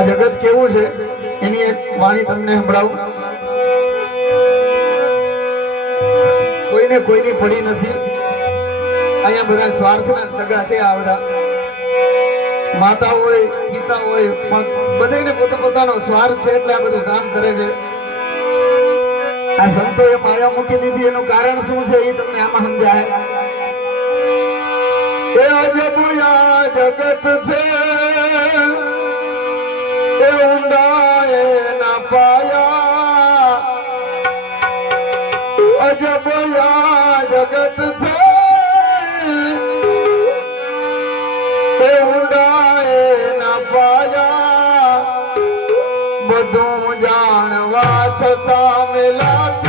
જગત કેવું છે? એની એક વાણી તમને સંભળાવું. કોઈને કોઈની પડી નથી. અહીંયા બધા સ્વાર્થના સગા છે આ બધા. માતા હોય પિતા હોય પણ બધાને પોતે પોતાનો સ્વાર્થ છે એટલે આ બધું કામ કરે છે. આ સંતોએ માયા મૂકી દીધી. એનું કારણ શું છે એ તમને આમાં સમજાય. એ અજબુયા જગત છે. જગત છે. એ ઊંડા એના પાયા. બધું જાણવા છતાં મેલાતી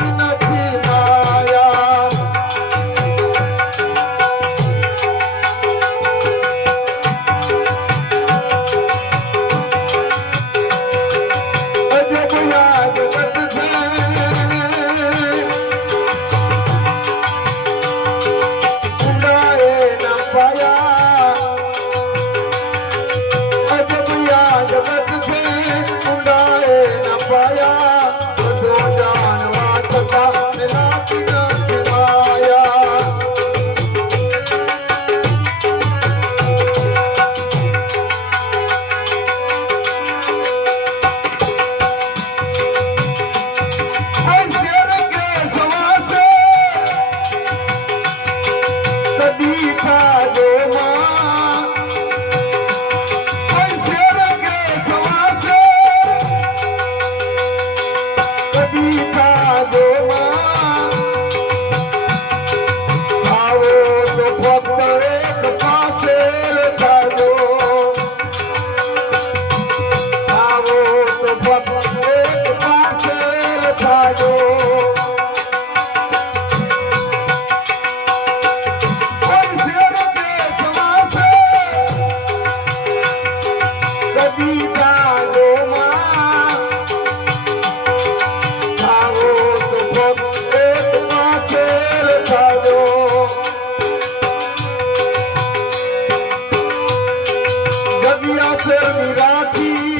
कधी खालो मा বছর নিরাটি